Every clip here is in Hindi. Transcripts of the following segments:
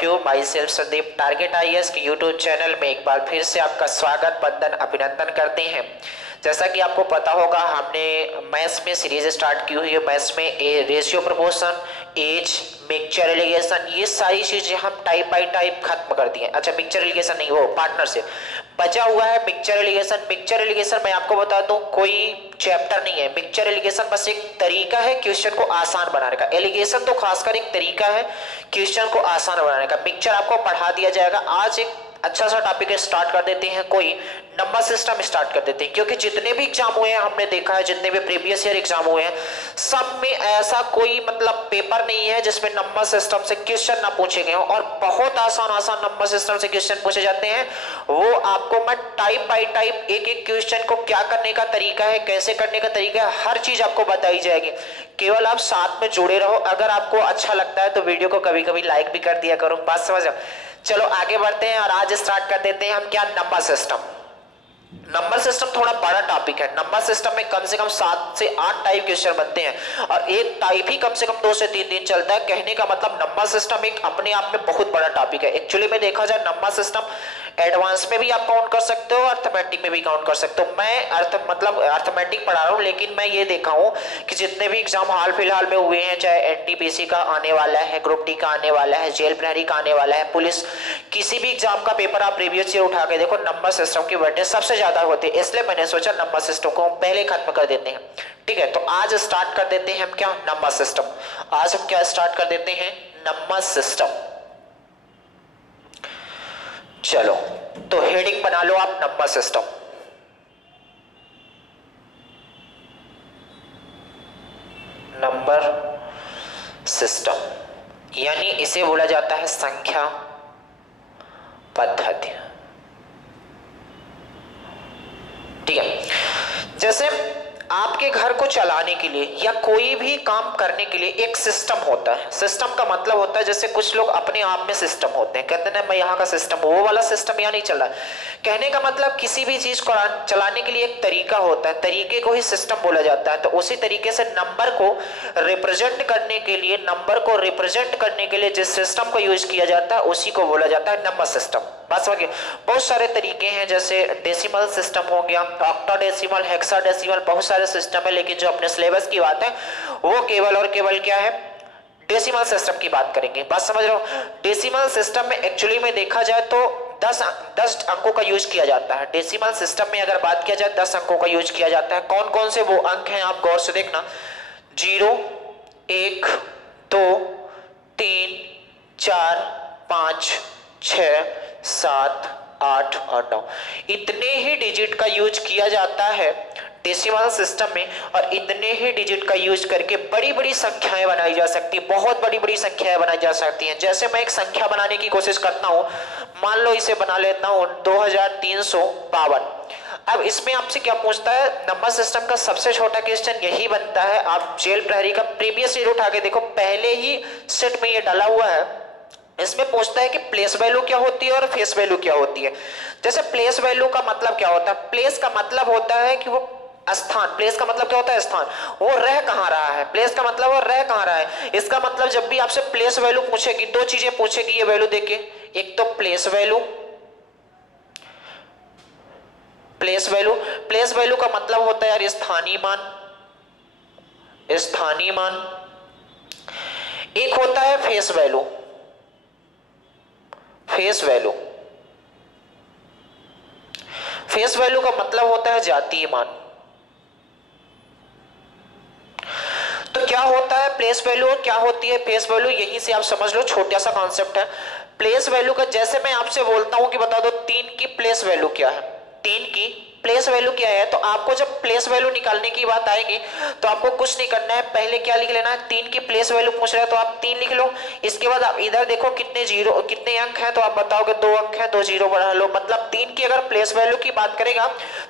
Of you, my self Sandeep, target IAS के यूट्यूब चैनल में एक बार फिर से आपका स्वागत, वंदन, अभिनंदन करते हैं। जैसा कि आपको पता होगा, हमने मैथ्स में सीरीज स्टार्ट की हुई है। मैथ्स में ratio proportion, age, mixture alligation, ये सारी चीजें हम टाइप बाय टाइप खत्म कर दिए। अच्छा, मिक्सचर एलिगेशन नहीं, वो पार्टनरशिप बचा हुआ है। मिक्सचर एलिगेशन, मिक्सचर एलिगेशन मैं आपको बता दूं कोई चैप्टर नहीं है। मिक्सचर एलिगेशन बस एक तरीका है क्वेश्चन को आसान बनाने का। एलिगेशन तो खासकर एक तरीका है क्वेश्चन को आसान बनाने का। मिक्सचर आपको पढ़ा दिया जाएगा। आज एक अच्छा सा टॉपिक स्टार्ट कर देते हैं, कोई नंबर सिस्टम स्टार्ट कर देते हैं, क्योंकि जितने भी एग्जाम हुए हैं हमने देखा है, जितने भी प्रीवियस ईयर एग्जाम हुए हैं, सब में ऐसा कोई मतलब पेपर नहीं है जिसमें नंबर सिस्टम से क्वेश्चन ना पूछे गए हो। और बहुत आसान आसान नंबर सिस्टम से क्वेश्चन पूछे जाते हैं। वो आपको मैं टाइप बाय टाइप एक एक क्वेश्चन को क्या करने का तरीका है, कैसे करने का तरीका है, हर चीज आपको बताई जाएगी। केवल आप साथ में जुड़े रहो। अगर आपको अच्छा लगता है तो वीडियो को कभी कभी लाइक भी कर दिया करो। बात समझ। चलो आगे बढ़ते हैं और आज स्टार्ट कर देते हैं हम क्या, नंबर सिस्टम। नंबर सिस्टम थोड़ा बड़ा टॉपिक है। नंबर सिस्टम में कम से कम 7 से 8 टाइप क्वेश्चन बनते हैं और एक टाइप ही कम से कम 2 से 3 दिन चलता है। कहने का मतलब नंबर सिस्टम एक अपने आप में बहुत बड़ा टॉपिक है। एक्चुअली में देखा जाए नंबर सिस्टम एडवांस में भी आप काउंट कर सकते हो, अर्थमेटिक में भी काउंट कर सकते हो। मैं अर्थमेटिक पढ़ा रहा हूँ, लेकिन मैं ये देखा हूँ कि जितने भी एग्जाम हाल फिलहाल में हुए हैं, चाहे एनटीपीसी का आने वाला है, ग्रुप डी का आने वाला है, जेल प्रहरी का आने वाला है, पुलिस, किसी भी एग्जाम का पेपर आप प्रीवियस ईयर उठा के देखो, नंबर सिस्टम की वेटेज सबसे ज्यादा होती है। इसलिए मैंने सोचा नंबर सिस्टम को हम पहले खत्म कर देते हैं। ठीक है, तो आज स्टार्ट कर देते हैं हम क्या, नंबर सिस्टम। आज हम क्या स्टार्ट कर देते हैं, नंबर सिस्टम। चलो तो हेडिंग बना लो आप, नंबर सिस्टम। नंबर सिस्टम यानी इसे बोला जाता है संख्या पद्धति। ठीक है, जैसे आपके घर को चलाने के लिए या कोई भी काम करने के लिए एक सिस्टम होता है। सिस्टम का मतलब होता है, जैसे कुछ लोग अपने आप में सिस्टम होते हैं, कहते हैं मैं यहाँ का सिस्टम, वो वाला सिस्टम यहाँ नहीं चल रहा है। कहने का मतलब किसी भी चीज को चलाने के लिए एक तरीका होता है, तरीके को ही सिस्टम बोला जाता है। तो उसी तरीके से नंबर को रिप्रेजेंट करने के लिए, जिस सिस्टम को यूज किया जाता है उसी को बोला जाता है नंबर सिस्टम। बात समझिए। बहुत सारे तरीके हैं, जैसे डेसिमल सिस्टम हो गया, ऑक्टाडेसिमल, हेक्साडेसिमल, बहुत सारे सिस्टम है। लेकिन जो अपने सिलेबस की बात है वो केवल और केवल क्या है, डेसिमल सिस्टम की बात करेंगे। बात समझ रहे हो। डेसिमल सिस्टम में एक्चुअली में देखा जाए तो 10 अंकों का यूज किया जाता है। डेसिमल सिस्टम में अगर बात किया जाए 10 अंकों का यूज किया जाता है। कौन कौन से वो अंक हैं आप गौर से देखना, 0, 1, 2, 3, 4, 5, 6, 7, 8 और 9, इतने ही डिजिट का यूज किया जाता है डेसिमल सिस्टम में। और इतने ही डिजिट का यूज करके बड़ी बड़ी संख्याएं बनाई जा सकती है, बहुत बड़ी बड़ी संख्याएं बनाई जा सकती हैं। जैसे मैं एक संख्या बनाने की कोशिश करता हूं, मान लो इसे बना लेता हूं 2352। अब इसमें आपसे क्या पूछता है, नंबर सिस्टम का सबसे छोटा क्वेश्चन यही बनता है। आप जेल प्रहरी का प्रीवियस ईयर उठा के देखो, पहले ही सेट में ये डाला हुआ है। इसमें पूछता है कि प्लेस वैल्यू क्या होती है और फेस वैल्यू क्या होती है। जैसे प्लेस वैल्यू का मतलब क्या होता है, प्लेस का मतलब होता है कि वो स्थान, प्लेस का मतलब क्या होता है, स्थान, वो रह कहां रहा है। प्लेस का मतलब वो रह कहां रहा है। इसका मतलब जब भी आपसे प्लेस वैल्यू पूछेगी, 2 चीजें पूछेगी ये वैल्यू देके, एक तो प्लेस वैल्यू, प्लेस वैल्यू का मतलब होता है यार स्थानीय मान, स्थानीय मान। एक होता है face value, face value, face value का मतलब होता है जातीय मान। तो क्या होता है प्लेस वैल्यू और क्या होती है फेस वैल्यू, यहीं से आप समझ लो, छोटा सा कॉन्सेप्ट है। प्लेस वैल्यू का, जैसे मैं आपसे बोलता हूं कि बता दो 3 की प्लेस वैल्यू क्या है, 3 की प्लेस वैल्यू क्या है, तो आपको जब प्लेस वैल्यू निकालने की बात आएगी तो आपको कुछ नहीं करना है, पहले क्या लिख लेना है, 3 की प्लेस वैल्यू पूछ रहा है तो आप 3 लिख लो। इसके बाद आप इधर देखो कितने अंक हैं, तो आप बताओगे 2 अंक हैं, 2 जीरो बढ़ा लो। मतलब 3 की अगर प्लेस वैल्यू की बात करेगा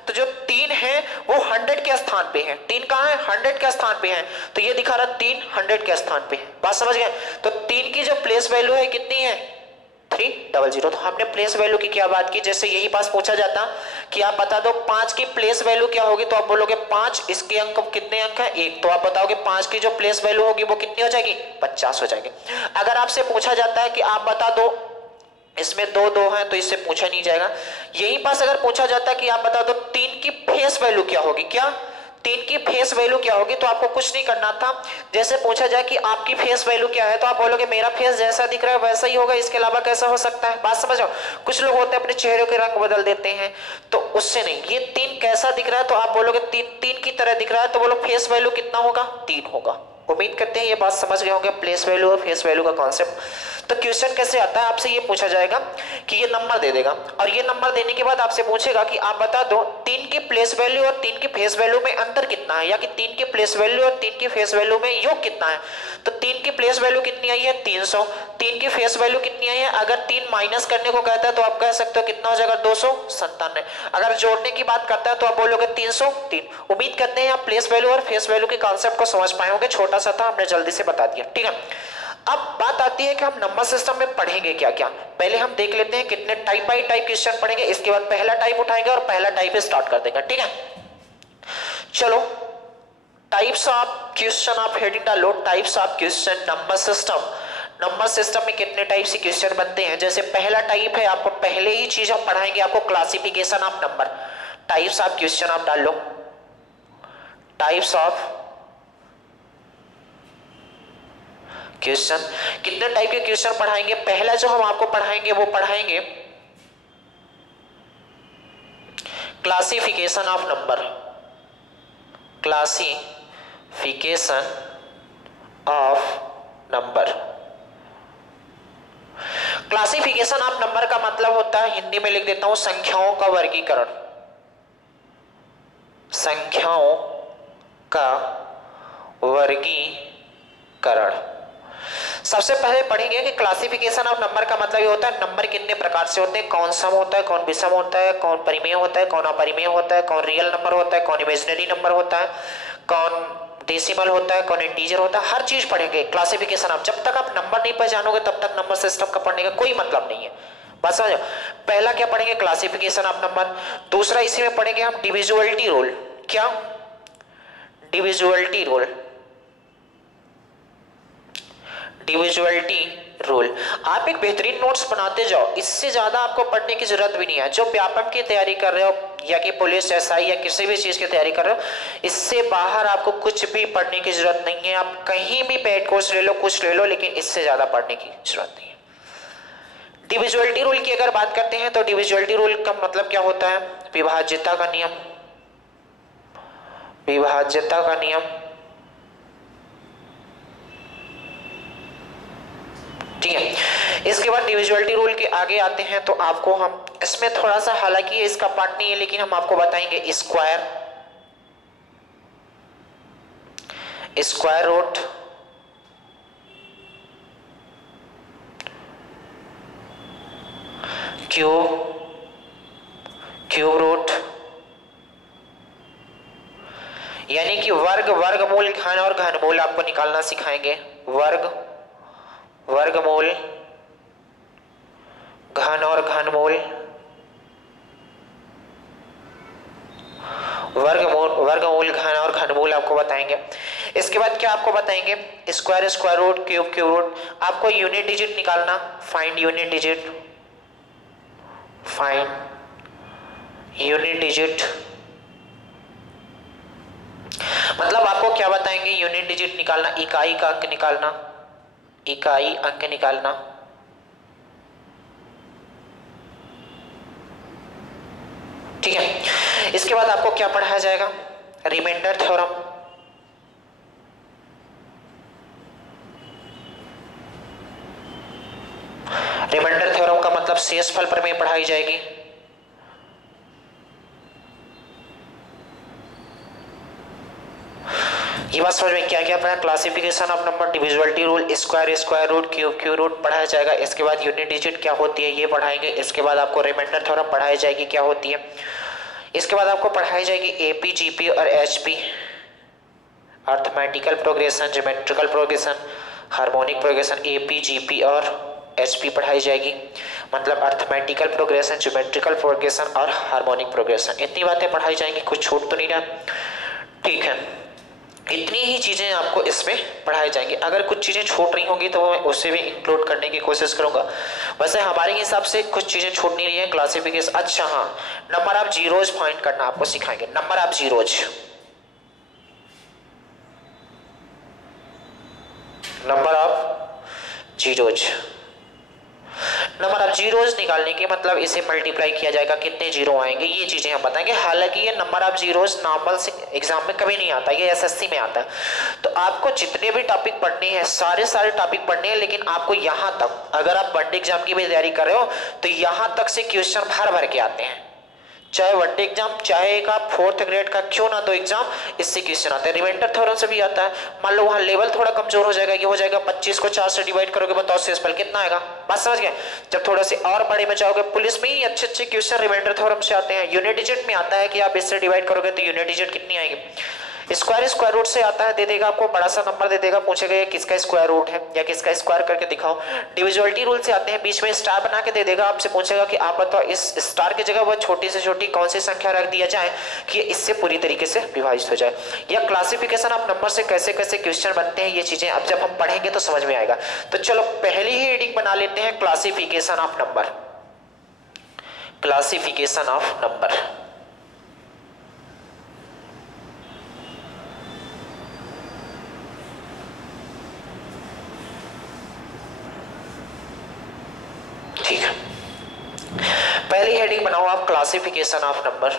तो जो 3 है वो 100 के स्थान पे है। 3 कहां है, 100 के स्थान पे है, तो ये दिखा रहा 3 100 के स्थान पे है। बात समझ गए। तो 3 की जो प्लेस वैल्यू है कितनी है, 300। तो हमने प्लेस वैल्यू की क्या बात की, जैसे यही पास पूछा जाता कि आप बता दो 5 की प्लेस वैल्यू क्या होगी, तो आप बोलोगे 5, इसके अंक कितने अंक है 1, तो आप बताओगे 5 की जो प्लेस वैल्यू होगी वो कितनी हो जाएगी 50 हो जाएगी। अगर आपसे पूछा जाता है कि आप बता दो इसमें 2 2 है तो इससे पूछा नहीं जाएगा। यही पास अगर पूछा जाता कि आप बता दो 3 की फेस वैल्यू क्या होगी, क्या 3 की फेस वैल्यू क्या होगी, तो आपको कुछ नहीं करना था। जैसे पूछा जाए कि आपकी फेस वैल्यू क्या है, तो आप बोलोगे मेरा फेस जैसा दिख रहा है वैसा ही होगा, इसके अलावा कैसा हो सकता है। बात समझ आओ, कुछ लोग होते हैं अपने चेहरे के रंग बदल देते हैं, तो उससे नहीं। ये 3 कैसा दिख रहा है, तो आप बोलोगे 3 की तरह दिख रहा है, तो बोलो फेस वैल्यू कितना होगा 3 होगा। उम्मीद करते हैं ये बात समझ गए होंगे, प्लेस वैल्यू और फेस वैल्यू का कॉन्सेप्ट। तो क्वेश्चन कैसे आता है, आपसे ये पूछा जाएगा कि ये नंबर दे देगा, और ये नंबर देने के बाद आपसे पूछेगा कि आप बता दो 3 की प्लेस वैल्यू और 3 की फेस वैल्यू में अंतर कितना है, या कि 3 की प्लेस वैल्यू और 3 की फेस वैल्यू में योग कितना है। तो 3 की प्लेस वैल्यू कितनी आई है 300, 3 की फेस वैल्यू कितनी आई है, अगर 3 माइनस करने को कहता है तो आप कह सकते हो कितना हो जाएगा 297। अगर जोड़ने की बात करता है तो आप बोलोगे 303। उम्मीद करते हैं आप प्लेस वैल्यू और फेस वैल्यू के कॉन्सेप्ट को समझ पाए होंगे, छोटा सा था हमने जल्दी से बता दिया, ठीक है। अब बात आती है कि हम नंबर सिस्टम में पढ़ेंगे क्या क्या। पहले हम देख लेते हैं कितने टाइप बाय टाइप क्वेश्चन पढ़ेंगे, इसके बाद पहला टाइप उठाएंगे और पहला टाइप स्टार्ट कर देंगे, ठीक है। चलो टाइप्स ऑफ क्वेश्चन, आप हेडिंग डालो types of question number system. Number system में कितने टाइप से क्वेश्चन बनते हैं। जैसे पहला टाइप है, आपको पहले ही चीज हम पढ़ाएंगे आपको classification of number. Types of question आप डाल लो, टाइप्स ऑफ क्वेश्चन। कितने टाइप के क्वेश्चन पढ़ाएंगे। पहला जो हम आपको पढ़ाएंगे वो पढ़ाएंगे classification of number, classification of number. Classification of number का मतलब होता है, हिंदी में लिख देता हूं, संख्याओं का वर्गीकरण, संख्याओं का वर्गीकरण। सबसे पहले पढ़ेंगे कि क्लासिफिकेशन ऑफ नंबर का मतलब ये होता है नंबर कितने प्रकार से होते हैं, कौन सम होता है, कौन विषम होता है, कौन परिमेय होता है, कौन अपरिमेय होता है, कौन रियल नंबर होता है, कौन इमेजिनरी नंबर होता है, कौन डेसिमल होता है, कौन इंटीजर होता है, हर चीज पढ़ेंगे क्लासिफिकेशन ऑफ। जब तक आप नंबर नहीं पहचानोगे तब तक नंबर सिस्टम का पढ़ने का कोई मतलब नहीं है। बस समझो, पहला क्या पढ़ेंगे क्लासिफिकेशन ऑफ नंबर। दूसरा इसी में पढ़ेंगे हम डिविजुअलिटी रूल। क्या डिविजुअलिटी रूल, डिविजुअलिटी रूल। आप एक बेहतरीन नोट्स बनाते जाओ, इससे ज्यादा आपको पढ़ने की जरूरत भी नहीं है। जो व्यापक की तैयारी कर रहे हो या कि पुलिस एसआई या किसी भी चीज की तैयारी कर रहे हो, इससे बाहर आपको कुछ भी पढ़ने की जरूरत नहीं है। आप कहीं भी पेड कोर्स ले लो, कुछ ले लो, लेकिन इससे ज्यादा पढ़ने की जरूरत नहीं है। डिविजुअलिटी रूल की अगर बात करते हैं तो डिविजुअलिटी रूल का मतलब क्या होता है, विभाज्यता का नियम, विभाज्यता का नियम, ठीक है। इसके बाद डिविजुअलिटी रूल के आगे आते हैं तो आपको हम इसमें थोड़ा सा, हालांकि इसका पार्ट नहीं है लेकिन हम आपको बताएंगे square, square root, cube, cube root, यानी कि वर्ग, वर्गमूल, घन और घनमूल आपको निकालना सिखाएंगे। वर्ग, वर्गमूल, घन और घनमूल, वर्गमूल, घन और घनमूल आपको बताएंगे। इसके बाद क्या आपको बताएंगे, square, square root, cube, cube root. आपको यूनिट डिजिट निकालना, find unit digit, find unit digit. मतलब आपको क्या बताएंगे, यूनिट डिजिट निकालना, इकाई का अंक निकालना, इकाई अंक निकालना। ठीक है। इसके बाद आपको क्या पढ़ाया जाएगा, रिमाइंडर थ्योरम, रिमाइंडर थ्योरम का मतलब शेषफल प्रमेय पढ़ाई जाएगी। ये बात समझ में क्या क्या पढ़ा, classification of number, divisibility rule, square, square root, cube, cube root पढ़ाया जाएगा। इसके बाद यूनिट डिजिट क्या होती है ये पढ़ाएंगे। इसके बाद आपको रिमाइंडर थ्योरम पढ़ाई जाएगी क्या होती है। इसके बाद आपको पढ़ाई जाएगी एपी, जीपी और HP, arithmetical progression, geometrical progression, harmonic progression, AP, GP और एचपी पढ़ाई जाएगी, मतलब अर्थमेटिकल प्रोग्रेशन, ज्योमेट्रिकल प्रोग्रेशन और हार्मोनिक प्रोग्रेशन, इतनी बातें पढ़ाई जाएंगी। कुछ छूट तो नहीं रहा? ठीक है, इतनी ही चीजें आपको इसमें पढ़ाई जाएंगी। अगर कुछ चीजें छूट रही होंगी तो मैं उसे भी इंक्लूड करने की कोशिश करूंगा। वैसे हमारे हिसाब से कुछ चीजें छूट नहीं रही है। क्लासिफिकेशन, अच्छा हाँ, नंबर ऑफ जीरोज फाइंड करना आपको सिखाएंगे। Number of zeros, number of zeros, number of zeros निकालने के मतलब इसे मल्टीप्लाई किया जाएगा, कितने जीरो आएंगे, ये चीजें हम बताएंगे। हालांकि ये number of zeros normal exam में कभी नहीं आता, ये एसएससी में आता है। तो आपको जितने भी टॉपिक पढ़ने हैं, सारे टॉपिक पढ़ने हैं, लेकिन आपको यहां तक, अगर आप वनडे एग्जाम की भी तैयारी कर रहे हो तो यहां तक से क्वेश्चन भर भर के आते हैं। चाहे वनडे एग्जाम, चाहे का 4th ग्रेड का क्यों ना दो एग्जाम, इससे क्वेश्चन आते हैं। रिमाइंडर थ्योरम से भी आता है। मान लो वहां लेवल थोड़ा कमजोर हो जाएगा, ये हो जाएगा 25 को 4 से डिवाइड करोगे, बताओ शेषफल कितना आएगा? बात समझ गए? जब थोड़ा से और बड़े में जाओगे, पुलिस में ही अच्छे क्वेश्चन रिमाइंडर थ्योरम से आते हैं। यूनिट डिजिट में आता है कि आप इससे डिवाइड करोगे तो यूनिट डिजिट कितनी आएगी। स्क्वायर रूट से आता है, दे देगा आपको बड़ा सा नंबर दे देगा, पूछेगा ये किसका स्क्वायर रूट है या किसका स्क्वायर करके दिखाओ। डिविजिबिलिटी रूल से आते हैं, बीच में स्टार बना के दे देगा, आपसे पूछेगा कि आप बताओ इस स्टार की जगह वह छोटी से छोटी कौन सी संख्या रख दिया जाए कि इससे पूरी तरीके से विभाजित हो जाए। या क्लासिफिकेशन ऑफ नंबर से कैसे कैसे क्वेश्चन बनते हैं, ये चीजें अब जब हम पढ़ेंगे तो समझ में आएगा। तो चलो पहली ही हेडिंग बना लेते हैं, classification of number. Classification of number, ठीक है। पहली हेडिंग बनाओ आप, क्लासिफिकेशन ऑफ नंबर।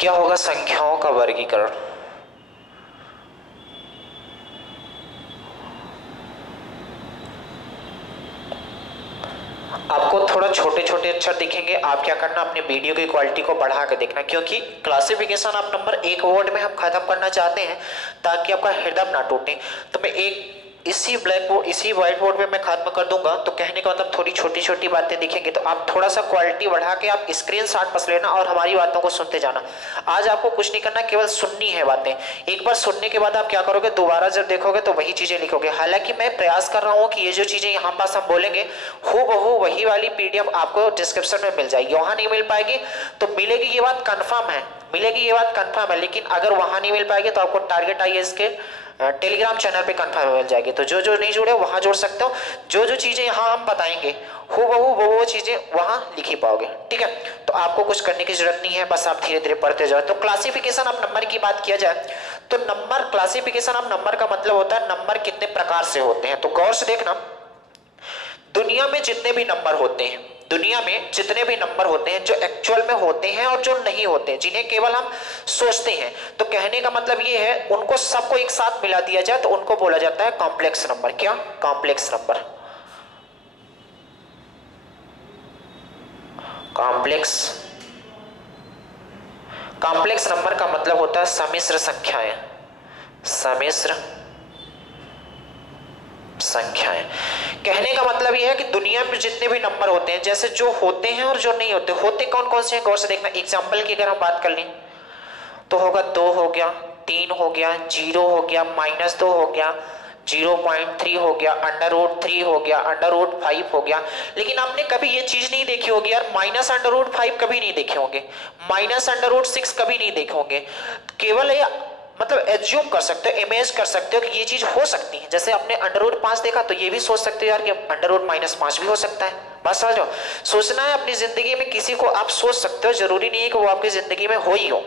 क्या होगा? संख्याओं का वर्गीकरण। आपको थोड़ा छोटे छोटे अक्षर दिखेंगे, आप क्या करना, अपने वीडियो की क्वालिटी को बढ़ा के देखना, क्योंकि क्लासिफिकेशन ऑफ नंबर एक वर्ड में हम खत्म करना चाहते हैं ताकि आपका हृदय ना टूटे। तो मैं एक इसी ब्लैक बोर्ड, इसी व्हाइट बोर्ड में मैं खत्म कर दूंगा। तो कहने का मतलब थोड़ी छोटी छोटी बातें दिखेंगी, तो आप थोड़ा सा क्वालिटी बढ़ा के आप स्क्रीनशॉट बस लेना और हमारी बातों को सुनते जाना। आज आपको कुछ नहीं करना, केवल सुननी है बातें। एक बार सुनने के बाद आप क्या करोगे, दोबारा जब देखोगे तो वही चीजें लिखोगे। हालांकि मैं प्रयास कर रहा हूँ कि ये जो चीजें यहाँ पास हम बोलेंगे हूबहू वही वाली पीडीएफ आपको डिस्क्रिप्शन में मिल जाएगी। वहां नहीं मिल पाएगी तो मिलेगी, ये बात कंफर्म है, मिलेगी ये बात कंफर्म है। लेकिन अगर वहां नहीं मिल पाएगी तो आपको टारगेट आईएएस के टेलीग्राम चैनल पे कंफर्म मिल जाएगी। तो जो जो नहीं जुड़े वहां जुड़ सकते हो। जो जो चीजें यहाँ हम बताएंगे हूबहू वो चीजें वहां लिख ही पाओगे, ठीक है। तो आपको कुछ करने की जरूरत नहीं है, बस आप धीरे धीरे पढ़ते जाओ। तो क्लासिफिकेशन ऑफ नंबर की बात किया जाए तो नंबर, क्लासिफिकेशन ऑफ नंबर का मतलब होता है नंबर कितने प्रकार से होते हैं। तो गौर से देखना, दुनिया में जितने भी नंबर होते हैं, दुनिया में जितने भी नंबर होते हैं जो एक्चुअल में होते हैं और जो नहीं होते, जिन्हें केवल हम सोचते हैं, तो कहने का मतलब ये है उनको सबको एक साथ मिला दिया जाए तो उनको बोला जाता है कॉम्प्लेक्स नंबर। क्या? Complex number. कॉम्प्लेक्स नंबर का मतलब होता है सम्मिश्र संख्याएं, सम्मिश्र संख्याएं। कहने का मतलब यह है कि दुनिया में जितने भी नंबर होते हैं, जैसे जो होते हैं और जो नहीं होते, होते कौन कौन से हैं गौर से देखना। एग्जाम्पल की अगर हम बात कर लें तो होगा 2 हो गया, 3 हो गया, 0 हो गया, -2 हो गया, 0.3 हो गया, √3 हो गया, √5 हो गया। लेकिन आपने कभी ये चीज नहीं देखी होगी यार, -√5 कभी नहीं देखे होंगे, -√6 कभी नहीं देखे होंगे। केवल ये मतलब एज्यूम कर सकते हो, इमेज कर सकते हो कि ये चीज हो सकती है। जैसे आपने √5 देखा तो ये भी सोच सकते हो यार कि √-5 भी हो सकता है। बस समझो, सोचना है अपनी जिंदगी में, किसी को आप सोच सकते हो, जरूरी नहीं है कि वो आपकी जिंदगी में हो ही हो।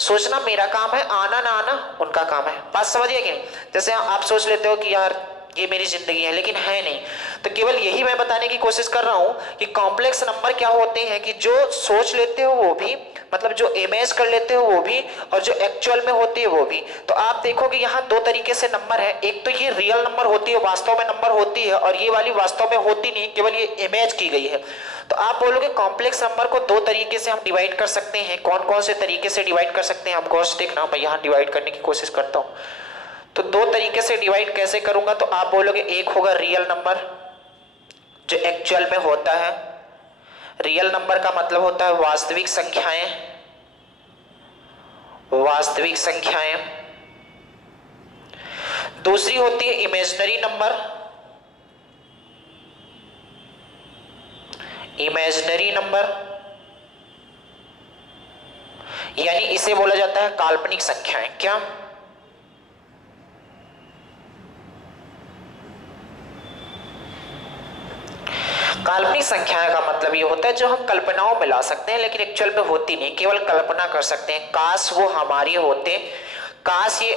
सोचना मेरा काम है, आना ना आना उनका काम है। बात समझिए कि जैसे आप सोच लेते हो कि यार ये मेरी जिंदगी है, लेकिन है नहीं। तो केवल यही मैं बताने की कोशिश कर रहा हूं कि कॉम्प्लेक्स नंबर क्या होते हैं कि जो सोच लेते हो वो भी, मतलब जो इमेज कर लेते हो वो भी, और जो एक्चुअल में होती है वो भी। तो आप देखोगे यहाँ 2 तरीके से नंबर है। एक तो ये रियल नंबर होती है, वास्तव में नंबर होती है, और ये वाली वास्तव में होती नहीं, केवल ये इमेज की गई है। तो आप बोलोगे कॉम्प्लेक्स नंबर को 2 तरीके से हम डिवाइड कर सकते हैं। कौन कौन से तरीके से डिवाइड कर सकते हैं आप गौर से देखना, मैं यहाँ डिवाइड करने की कोशिश करता हूँ। तो 2 तरीके से डिवाइड कैसे करूंगा, तो आप बोलोगे एक होगा रियल नंबर, जो एक्चुअल में होता है। रियल नंबर का मतलब होता है वास्तविक संख्याएं, वास्तविक संख्याएं। दूसरी होती है इमेजिनरी नंबर, इमेजिनरी नंबर, यानी इसे बोला जाता है काल्पनिक संख्याएं। क्या? काल्पनिक संख्याएं का मतलब ये होता है जो हम कल्पनाओं में ला सकते हैं लेकिन एक्चुअल में होती नहीं, केवल कल्पना कर सकते हैं। काश वो हमारी होते, काश ये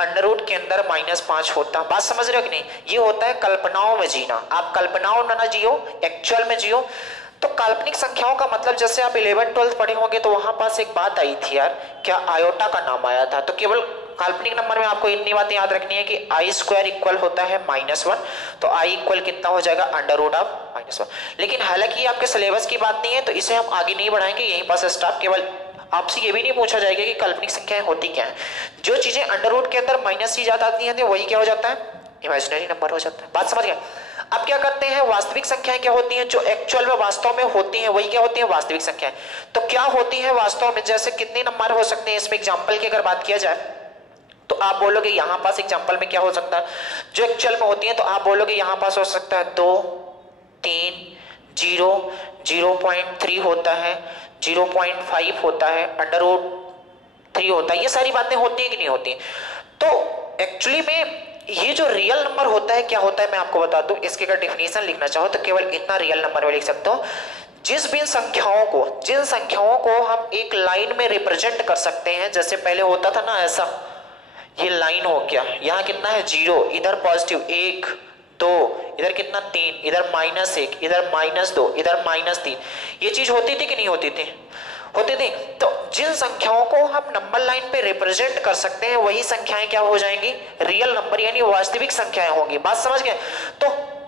अंडर रूट के अंदर -5 होता। बात समझ रहे हो कि नहीं? ये होता है कल्पनाओं में जीना। आप कल्पनाओं में ना जियो, एक्चुअल में जियो। तो काल्पनिक संख्याओं का मतलब, जैसे आप 11th-12th पढ़े होंगे तो वहां पास एक बात आई थी यार, क्या आयोटा का नाम आया था। तो केवल काल्पनिक नंबर में आपको इतनी बातें याद रखनी है कि i² इक्वल होता है -1, तो i इक्वल कितना हो जाएगा √(-1). लेकिन हालांकि आपके सिलेबस की बात नहीं है तो इसे हम आगे नहीं बढ़ाएंगे, यहीं पास स्टॉप। केवल आपसे ये भी नहीं पूछा जाएगा कि काल्पनिक संख्याएं होती क्या है। जो चीजें अंडर रूट के अंदर माइनस ही ज्यादा आती हैं वही क्या हो जाता है, इमेजिनरी नंबर हो जाता है। बात समझ गए? अब क्या करते हैं, वास्तविक संख्याएं क्या होती हैं, जो एक्चुअल में वास्तव में होती हैं वही क्या होती है, वास्तविक संख्याएं। तो क्या होती है वास्तव में, जैसे कितने नंबर हो सकते हैं इसमें एग्जाम्पल की अगर बात किया जाए तो आप बोलोगे यहां पास एग्जाम्पल में क्या हो सकता है, जो एक्चुअल में होती है, तो आप बोलोगे यहां पास हो सकता है 2, 3, 0, 0.3 होता है, 0.5 होता है, √3 होता है। ये सारी बातें होती है कि नहीं होती? तो एक्चुअली में ये जो रियल नंबर होता है क्या होता है मैं आपको बता दूं। इसके अगर डेफिनेशन लिखना चाहो तो केवल इतना रियल नंबर में लिख सकते हो, जिन संख्याओं को हम एक लाइन में रिप्रेजेंट कर सकते हैं। जैसे पहले होता था ना ऐसा, ये लाइन हो गया, यहाँ कितना है 0, इधर पॉजिटिव 1, 2, इधर कितना 3, इधर -1, इधर -2, इधर -3। ये चीज होती थी कि नहीं होती थी? होती थी। तो जिन संख्याओं को हम नंबर लाइन पे रिप्रेजेंट कर सकते हैं वही संख्याएं क्या हो जाएंगी, रियल नंबर यानी वास्तविक संख्याएं होंगी। बात समझ गए? तो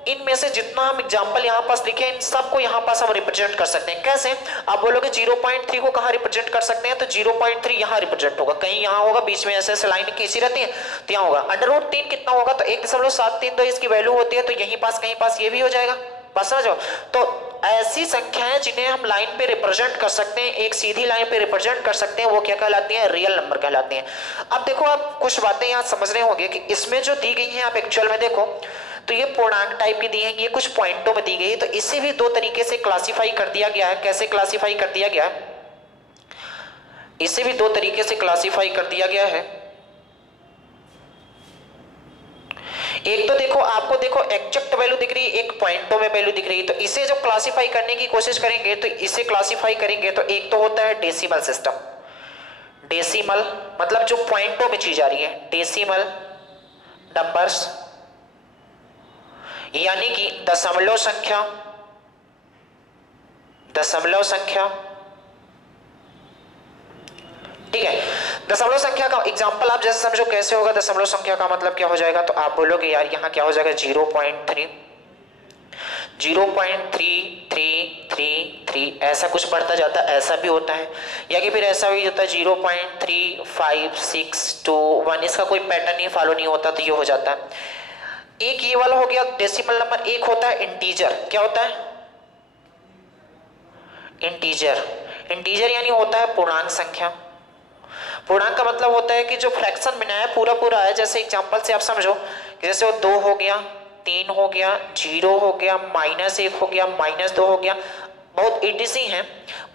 इनमें से जितना हम एग्जांपल यहाँ पास लिखे इन सबको यहाँ पास हम रिप्रेजेंट कर सकते हैं। कैसे? आप बोलोगे 0.3 को कहाँ रिप्रेजेंट कर सकते हैं, तो 0.3 यहाँ रिप्रेजेंट होगा, कहीं यहाँ होगा, बीच में ऐसे लाइन खींची रहती है तो यहाँ होगा। √3 कितना होगा, तो 1.732 इसकी वैल्यू होती है, तो यहीं पास कहीं पास ये भी हो जाएगा। बस समझो। तो ऐसी संख्याएं जिन्हें हम लाइन पे रिप्रेजेंट कर सकते हैं, एक सीधी लाइन पे रिप्रेजेंट कर सकते हैं, वो क्या कहलाती हैं, रियल नंबर कहलाती हैं। अब देखो, आप कुछ बातें यहाँ समझ रहे होंगे कि इसमें जो दी गई हैं आप एक्चुअल में देखो तो ये पूर्णांक टाइप की दी है, ये कुछ पॉइंटों में दी गई है। तो इसे भी दो तरीके से क्लासिफाई कर दिया गया है। कैसे क्लासिफाई कर दिया गया है? इसे भी दो तरीके से क्लासिफाई कर दिया गया है। एक तो देखो, आपको देखो एग्जैक्ट वैल्यू दिख रही है, एक पॉइंटों में वैल्यू दिख रही है। तो इसे जब क्लासिफाई करने की कोशिश करेंगे तो इसे क्लासिफाई करेंगे तो एक तो होता है डेसिमल सिस्टम। डेसिमल मतलब जो पॉइंटों में चीज आ रही है, डेसिमल नंबर्स यानी कि दशमलव संख्या, दशमलव संख्या, ठीक है। दशमलव संख्या का एग्जांपल आप जैसे समझो कैसे होगा। दशमलव संख्या का मतलब क्या हो जाएगा, तो आप बोलोगे यार यहाँ क्या हो जाएगा 0.3, 0.3333 ऐसा कुछ बढ़ता जाता है, ऐसा भी होता है। या कि फिर ऐसा भी होता है 0.35621, इसका कोई पैटर्न नहीं फॉलो नहीं होता, तो ये हो जाता है। एक ये वाला हो गया डेसिमल नंबर। एक होता है इंटीजर। क्या होता है? इंटीजर। इंटीजर यानी होता है पूर्णांक संख्या। पूर्णांक का मतलब होता है कि जो फ्रैक्शन में है पूरा पूरा है। जैसे एग्जांपल से आप समझो कि जैसे वो 2 हो गया, 3 हो गया, 0 हो गया, -1 हो गया, -2 हो गया। बहुत ईटीसी हैं,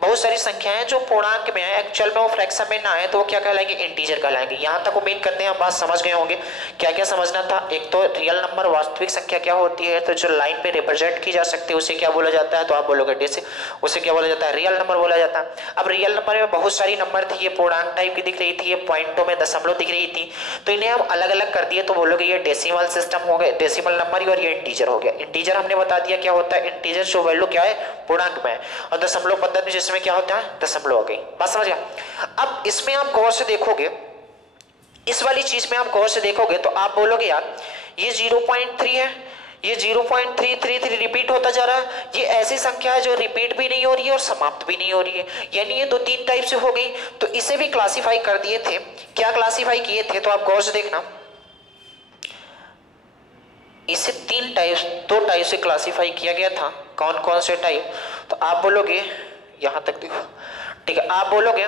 बहुत सारी संख्याएं जो पूर्णांक में है, एक्चुअल में वो फ्रैक्शन में ना है, तो वो क्या कहलाएंगे, इंटीजर कहलाएंगे। यहाँ तक उम्मीद करते हैं आप बात समझ गए होंगे। क्या क्या समझना था? एक तो रियल नंबर वास्तविक संख्या क्या होती है, तो जो लाइन पे रिप्रेजेंट की जा सकती है उसे क्या बोला जाता है, तो आप बोलोगे डेसिमल, उसे क्या बोला जाता है, रियल नंबर बोला जाता है। अब रियल नंबर में बहुत सारी नंबर थी, ये पूर्णांक टाइप की दिख रही थी, ये पॉइंटों में दशमलव दिख रही थी, तो इन्हें हम अलग अलग कर दिए, तो बोलोगे ये डेसिमल सिस्टम हो गए, डेसिमल नंबर, और ये इंटीजर हो गया। इंटीजर हमने बता दिया क्या होता है, इंटीजर जो वैल्यू क्या है, पूर्णांक में, और दशमलव पद्धति जिसमें क्या होता है, दशमलव हो गई। बात समझ गया? अब इसमें आप गौर से देखोगे, इस वाली चीज में आप गौर से देखोगे तो आप बोलोगे यार ये 0.3 है, ये 0.333 रिपीट होता जा रहा है। ये ऐसी संख्या है जो रिपीट भी नहीं हो रही है और समाप्त भी नहीं हो रही है, यानी ये 2-3 टाइप से हो गई। तो इसे भी क्लासिफाई कर दिए थे। क्या क्लासिफाई किए थे, तो आप गौर से देखना। इसे दो टाइप से क्लासिफाई किया गया था। कौन कौन से टाइप? तो आप बोलोगे, यहां तक देखो, ठीक है, आप बोलोगे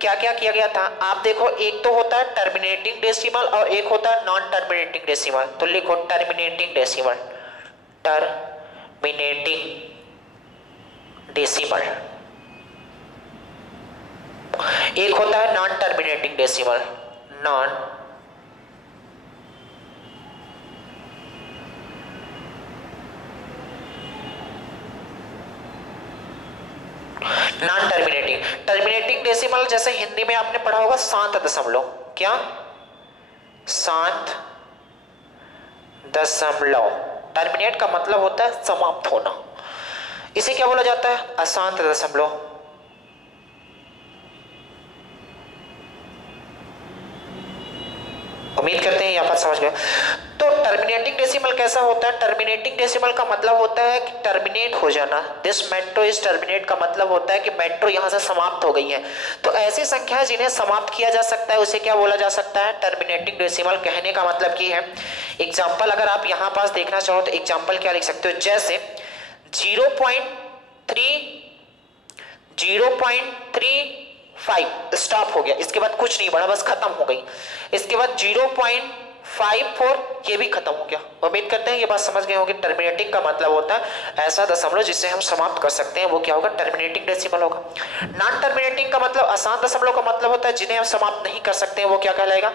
क्या क्या किया गया था। आप देखो, एक तो होता है टर्मिनेटिंग डेसिमल और एक होता है नॉन टर्मिनेटिंग डेसिमल। तो लिखो टर्मिनेटिंग डेसिमल, टर्मिनेटिंग डेसिमल। एक होता है non terminating decimal, non terminating decimal. जैसे हिंदी में आपने पढ़ा होगा शांत दशमलव। क्या? शांत दशमलव। टर्मिनेट का मतलब होता है समाप्त होना। इसे क्या बोला जाता है? अशांत दशमलव। उम्मीद करते हैं यहाँ पर समझ गए। तो टर्मिनेटिंग डेसिमल कैसा होता है? टर्मिनेटिंग डेसिमल का मतलब होता है कि टर्मिनेट हो जाना। दिस मेट्रो इज टर्मिनेट का मतलब होता है कि मेट्रो यहाँ से समाप्त हो गई है। तो ऐसी संख्या जिन्हें समाप्त किया जा सकता है उसे क्या बोला जा सकता है? Terminating decimal. कहने का मतलब की है, एग्जाम्पल अगर आप यहाँ पास देखना चाहो तो एग्जाम्पल क्या लिख सकते हो? जैसे 0.35 स्टॉप हो गया, इसके बाद कुछ नहीं बढ़ा, बस खत्म हो गई। इसके बाद 0.54 ये भी खत्म हो गया। उम्मीद करते हैं ये बात समझ गए होंगे। टर्मिनेटिंग का मतलब होता है ऐसा दशमलव जिसे हम समाप्त कर सकते हैं, वो क्या होगा? टर्मिनेटिंग डेसिमल होगा। नॉन टर्मिनेटिंग का मतलब अशांत दशमलव का मतलब होता है जिन्हें हम समाप्त नहीं कर सकते हैं, वो क्या कहलाएगा?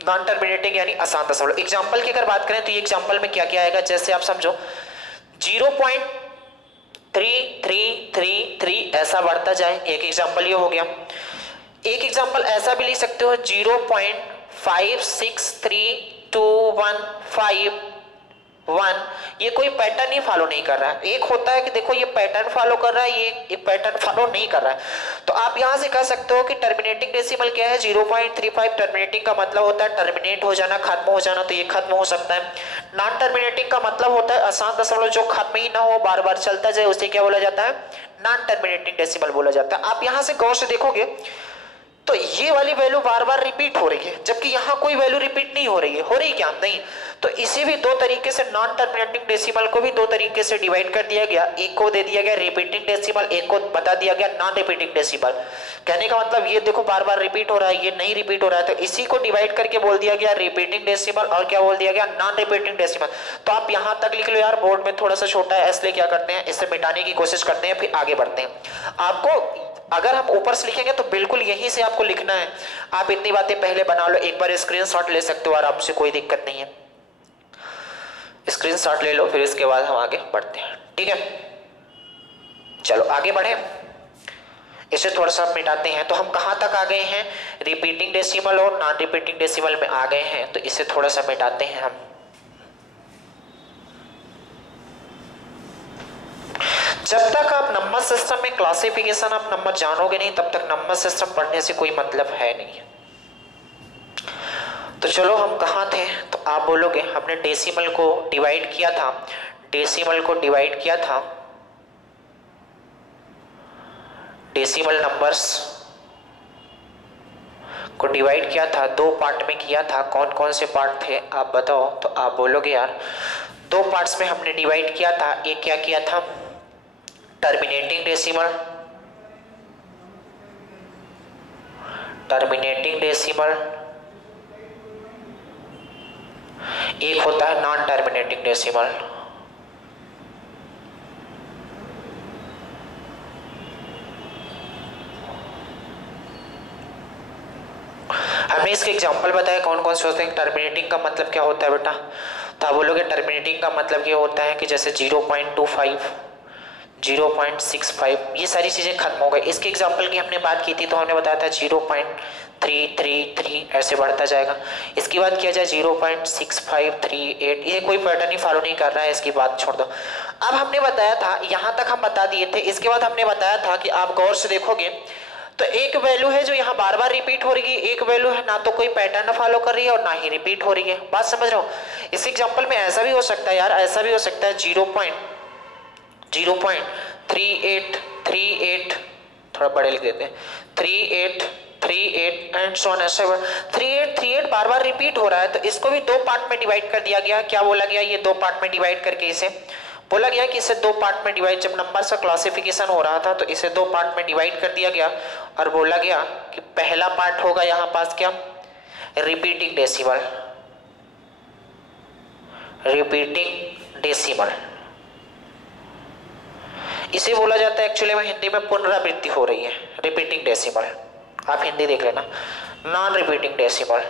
नॉन टर्मिनेटिंग यानी अशांत दशमलव। एग्जाम्पल की अगर बात करें तो ये एग्जाम्पल में क्या क्या आएगा? जैसे आप समझो 0.3333 ऐसा बढ़ता जाए, एक एग्जाम्पल ये हो गया। एक एग्जाम्पल ऐसा भी लिख सकते हो 0.563215 ये कोई पैटर्न ही फॉलो नहीं कर रहा है। एक होता है कि देखो ये पैटर्न फॉलो कर रहा है, ये एक पैटर्न फॉलो नहीं कर रहा है। तो आप यहां से कह सकते हो कि टर्मिनेटिंग डेसिमल क्या है? 0.35। टर्मिनेटिंग का मतलब होता है टर्मिनेट हो जाना, खत्म हो जाना, तो ये खत्म हो सकता है। नॉन टर्मिनेटिंग का मतलब होता है अशांत दशमलव जो खत्म ही ना हो, बार बार चलता जाए, उसे क्या बोला जाता है? नॉन टर्मिनेटिंग डेसिमल बोला जाता है। आप यहां से गौर से देखोगे तो ये वाली वैल्यू बार बार रिपीट हो रही है, जबकि यहां कोई वैल्यू रिपीट नहीं हो रही है। हो रही क्या? नहीं। तो इसे भी दो तरीके से, नॉन टर्मिनेटिंग डेसिमल को भी दो तरीके से डिवाइड कर दिया गया। एक को दे दिया गया रिपीटिंग डेसिमल, एक को बता दिया गया नॉन रिपीटिंग डेसिमल। कहने का मतलब ये देखो बार बार रिपीट हो रहा है, ये नहीं रिपीट हो रहा है, तो इसी को डिवाइड करके बोल दिया गया रिपीटिंग डेसिमल, और क्या बोल दिया गया? Non repeating decimal. तो आप यहां तक लिख लो यार, बोर्ड में थोड़ा सा छोटा है, इसलिए क्या करते हैं, इसे मिटाने की कोशिश करते हैं, फिर आगे बढ़ते हैं। आपको अगर हम ऊपर से लिखेंगे तो बिल्कुल यहीं से आपको लिखना है। आप इतनी बातें पहले बना लो, एक बार स्क्रीनशॉट ले सकते हो आराम से, कोई दिक्कत नहीं है। स्क्रीनशॉट ले लो, फिर इसके बाद हम आगे बढ़ते हैं। ठीक है, चलो आगे बढ़े। इसे थोड़ा सा मिटाते हैं। तो हम कहां तक आ गए हैं? रिपीटिंग डेसिमल और नॉन रिपीटिंग डेसिमल में आ गए हैं। तो इसे थोड़ा सा मिटाते हैं हम। जब तक आप नंबर सिस्टम में क्लासिफिकेशन आप नंबर जानोगे नहीं, तब तक नंबर सिस्टम पढ़ने से कोई मतलब है नहीं। तो चलो हम कहाँ थे? तो आप बोलोगे हमने डेसिमल को डिवाइड किया था, डेसिमल को डिवाइड किया था, डेसिमल नंबर्स को डिवाइड किया था, दो पार्ट में किया था। कौन कौन से पार्ट थे आप बताओ? तो आप बोलोगे यार दो पार्ट्स में हमने डिवाइड किया था। एक क्या किया था? टर्मिनेटिंग डेसिमल, टर्मिनेटिंग डेसिमल, एक होता है नॉन टर्मिनेटिंग डेसिमल। हमने इसके एग्जांपल बताया कौन कौन से होते हैं। टर्मिनेटिंग का मतलब क्या होता है बेटा? तो आप बोलोगे टर्मिनेटिंग का मतलब ये होता है कि जैसे 0.25, 0.65 ये सारी चीजें खत्म हो गई। इसके एग्जांपल की हमने बात की थी, तो हमने बताया था 0.333 ऐसे बढ़ता जाएगा। इसके बाद किया जाए 0.6538, ये कोई पैटर्न ही फॉलो नहीं कर रहा है, इसकी बात छोड़ दो। अब हमने बताया था, यहां तक हम बता दिए थे। इसके बाद हमने बताया था कि आप गौर से देखोगे तो एक वैल्यू है जो यहाँ बार बार रिपीट हो रही है, एक वैल्यू है ना तो कोई पैटर्न फॉलो कर रही है और ना ही रिपीट हो रही है। बात समझ रहे हो? इस एग्जांपल में ऐसा भी हो सकता है यार, ऐसा भी हो सकता है 0.3838, थोड़ा बड़े लिख देते हैं, 3838 38 and so on and so 38 bar bar repeat हो रहा है, तो इसको भी दो पार्ट में डिवाइड कर दिया गया। क्या बोला गया? ये दो पार्ट में डिवाइड करके इसे बोला गया कि इसे दो पार्ट में डिवाइड, जब नंबर का क्लासिफिकेशन हो रहा था तो इसे दो पार्ट में डिवाइड कर दिया गया और बोला गया कि पहला पार्ट होगा यहाँ पास क्या, रिपीटिंग डेसिमल, रिपीटिंग डेसिमल इसे बोला जाता है एक्चुअली में हिंदी में पुनरावृत्ति हो रही है, रिपीटिंग डेसिमल। आप हिंदी देख लेना, non repeating decimal.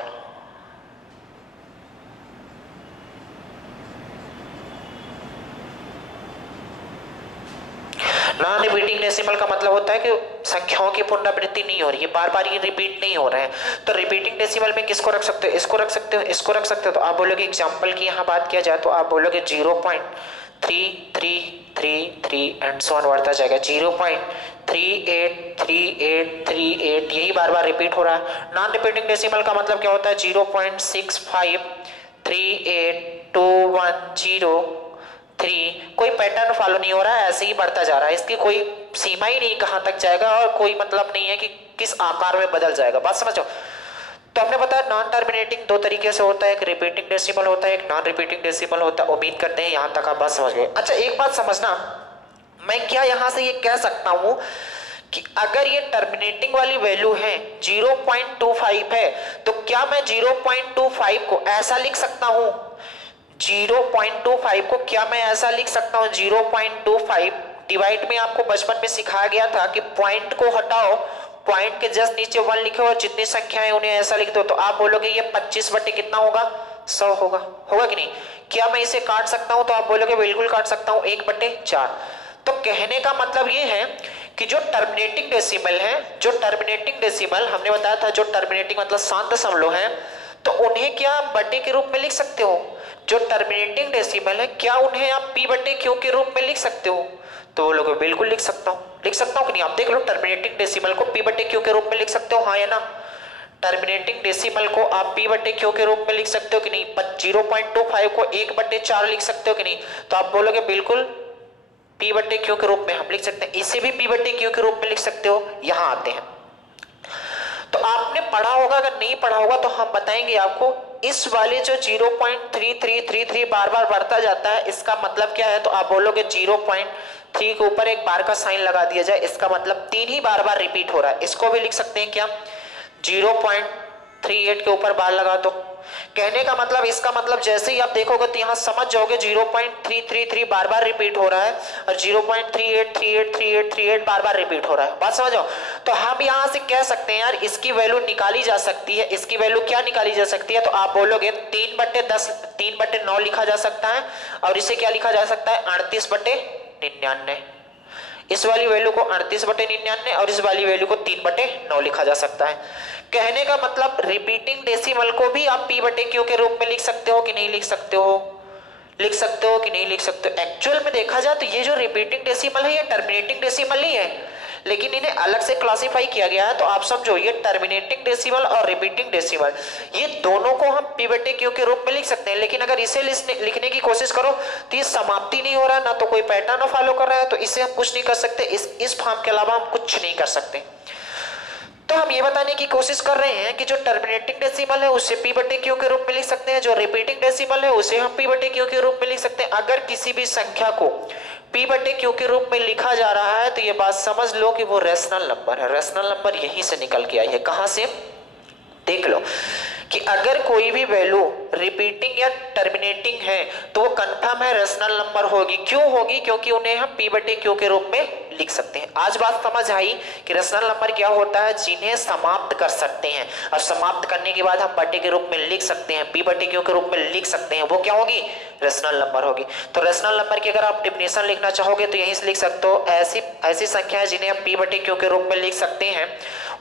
Non repeating decimal का मतलब होता है कि संख्याओं की पुनरावृत्ति नहीं हो रही है, बार बार ये रिपीट नहीं हो रहे हैं। तो रिपीटिंग डेसिमल में किसको रख सकते हो? इसको रख सकते हो, इसको रख सकते हो। तो आप बोलोगे एग्जांपल की यहाँ बात किया जाए तो आप बोलोगे 0.3333 एंड सो ऑन बढ़ता जाएगा, 0.383838 यही बार बार रिपीट हो रहा है। नॉन रिपीटिंग डेसिमल का मतलब क्या होता है? 0.65382103, कोई पैटर्न फॉलो नहीं हो रहा है, ऐसे ही बढ़ता जा रहा है, इसकी कोई सीमा ही नहीं कहां तक जाएगा और कोई मतलब नहीं है कि किस आकार में बदल जाएगा। बात समझो। तो हमने बताया नॉन टर्मिनेटिंग दो तरीके से होता है, एक रिपीटिंग डेसिमल होता है, एक नॉन रिपीटिंग डेसिमल होता है। उम्मीद करते हैं यहां तक आप बात समझ गए। अच्छा एक बात समझना, मैं क्या यहां से ये कह सकता हूं कि अगर ये टर्मिनेटिंग वाली वैल्यू है 0.25 है तो क्या मैं 0.25 को ऐसा लिख सकता हूं, 0.25 को क्या मैं ऐसा लिख सकता हूं, 0.25 डिवाइड में आपको बचपन में सिखाया गया था कि पॉइंट को हटाओ, पॉइंट के जस्ट नीचे 1 लिखे और जितनी संख्याएं उन्हें ऐसा लिख दो। तो आप बोलोगे ये 25 बटे कितना होगा, 100 होगा, होगा कि नहीं? क्या मैं इसे काट सकता हूं? तो आप बोलोगे बिल्कुल काट सकता हूं, 1/4। तो कहने का मतलब ये है कि जो टर्मिनेटिंग डेसिमल है, जो टर्मिनेटिंग डेसिमल हमने बताया था, जो टर्मिनेटिंग मतलब शांत दशमलव है, तो उन्हें क्या बटे के रूप में लिख सकते हो? जो टर्मिनेटिंग डेसिमल है क्या उन्हें आप p बटे q के रूप में लिख सकते हो? तो वो लोग बिल्कुल लिख सकता हूं, लिख सकता हूं कि नहीं? आप देख लो, टर्मिनेटिंग डेसिमल को p बटे q के रूप में लिख सकते हो, हाँ या ना? टर्मिनेटिंग डेसिमल को आप p बटे q के रूप में लिख सकते हो कि नहीं? 0.25 को 1/4 लिख सकते हो कि नहीं? तो आप बोलोगे बिल्कुल p बटे q के रूप में हम लिख सकते हैं। इसे भी p बटे q के रूप में लिख सकते हो। यहां आते हैं, तो आपने पढ़ा होगा, अगर नहीं पढ़ा होगा तो हम बताएंगे आपको। इस वाले जो 0.3333 बार बार बढ़ता जाता है, इसका मतलब क्या है? तो आप बोलोगे 0.3 के ऊपर एक बार का साइन लगा दिया जाए, इसका मतलब 3 ही बार बार रिपीट हो रहा है। इसको भी लिख सकते हैं क्या, 0.38 के ऊपर बार लगा दो। कहने का मतलब, इसका मतलब जैसे ही आप देखोगे तो यहां समझ जाओगे 0.333 बार बार रिपीट हो रहा है और 0.38383838 बार बार रिपीट हो रहा है। बात समझ आओ। तो हम यहां से कह सकते हैं यार इसकी वैल्यू निकाली जा सकती है। इसकी वैल्यू क्या निकाली जा सकती है? तो आप बोलोगे 3/9 लिखा जा सकता है और इसे क्या लिखा जा सकता है, 38/99। इस वाली वैल्यू को 38/99 और इस वाली वैल्यू को 3/9 लिखा जा सकता है। कहने का मतलब रिपीटिंग डेसिमल को भी आप p बटे q के रूप में लिख सकते हो कि नहीं लिख सकते हो? लिख सकते हो कि नहीं लिख सकते हो? एक्चुअल में देखा जाए तो ये जो रिपीटिंग डेसिमल है ये टर्मिनेटिंग डेसिमल ही है, लेकिन इन्हें अलग से क्लासिफाई किया गया है। तो आप समझो ये टर्मिनेटिंग डेसिमल और रिपीटिंग डेसिमल ये दोनों को हम p बटे q के रूप में लिख सकते हैं। लेकिन अगर इसे लिखने की कोशिश करो तो ये समाप्ति नहीं हो रहा है, ना तो कोई पैटर्न फॉलो कर रहा है, तो इसे हम कुछ नहीं कर सकते। इस फॉर्म के अलावा हम कुछ नहीं कर सकते। तो हम ये बताने की कोशिश कर रहे हैं कि जो टर्मिनेटिंग डेसिमल है उसे p बटे q के रूप में लिख सकते हैं, जो रिपीटिंग डेसिमल है उसे हम p बटे q के रूप में लिख सकते हैं। अगर किसी भी संख्या को p बटे q के रूप में लिखा जा रहा है तो ये बात समझ लो कि वो रेशनल नंबर है। रेशनल नंबर यहीं से निकल के आई है। कहां से? देख लो कि अगर कोई भी वैल्यू रिपीटिंग या टर्मिनेटिंग है तो वो कंफर्म है रेशनल नंबर होगी। क्यों होगी? क्योंकि उन्हें हम p बटे q के रूप में लिख सकते हैं। आज बात समझ आई कि रेशनल नंबर क्या होता है, जिन्हें समाप्त कर सकते हैं और समाप्त करने के बाद हम बटे के रूप में लिख सकते हैं, p बटे q के रूप में लिख सकते हैं, वो क्या होगी, रेशनल नंबर होगी। तो रेशनल नंबर की अगर आप डेफिनेशन लिखना चाहोगे तो यहीं से लिख सकते हो, ऐसी संख्या है जिन्हें हम p बटे q के रूप में लिख सकते हैं,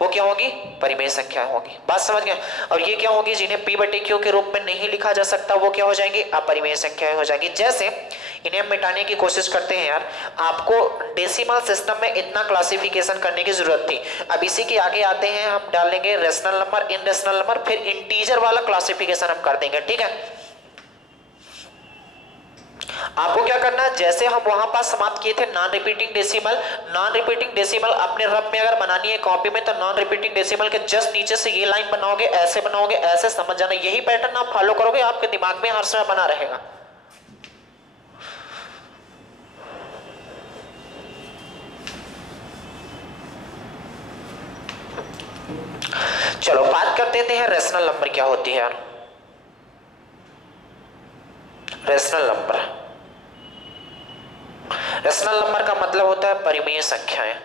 वो क्या होगी, परिमेय संख्या होगी। बात समझ गए? और ये क्या होगी, जिन्हें p बटे q के रूप में नहीं लिखा जा सकता, वो क्या हो जाएंगी, अपरिमेय संख्याएं हो जाएंगी। जैसे इन्हें हम मिटाने की कोशिश करते हैं यार, आपको डेसिमल सिस्टम में इतना क्लासिफिकेशन करने की जरूरत थी। अब इसी के आगे आते हैं, हम डालेंगे रेशनल नंबर, इनरेशनल नंबर, फिर इंटीजर वाला क्लासिफिकेशन हम कर देंगे। ठीक है, आपको क्या करना है, जैसे हम वहां पास समाप्त किए थे नॉन रिपीटिंग डेसिमल अपने रफ में अगर बनानी है कॉपी में, तो नॉन रिपीटिंग डेसिमल के जस्ट नीचे से ये लाइन बनाओगे, ऐसे समझ जाना। यही पैटर्न आप फॉलो करोगे, आपके दिमाग में हर समय बना रहेगा। चलो बात करते हैं रेशनल नंबर क्या होती है यार। रेशनल नंबर का मतलब होता है परिमेय संख्याएं।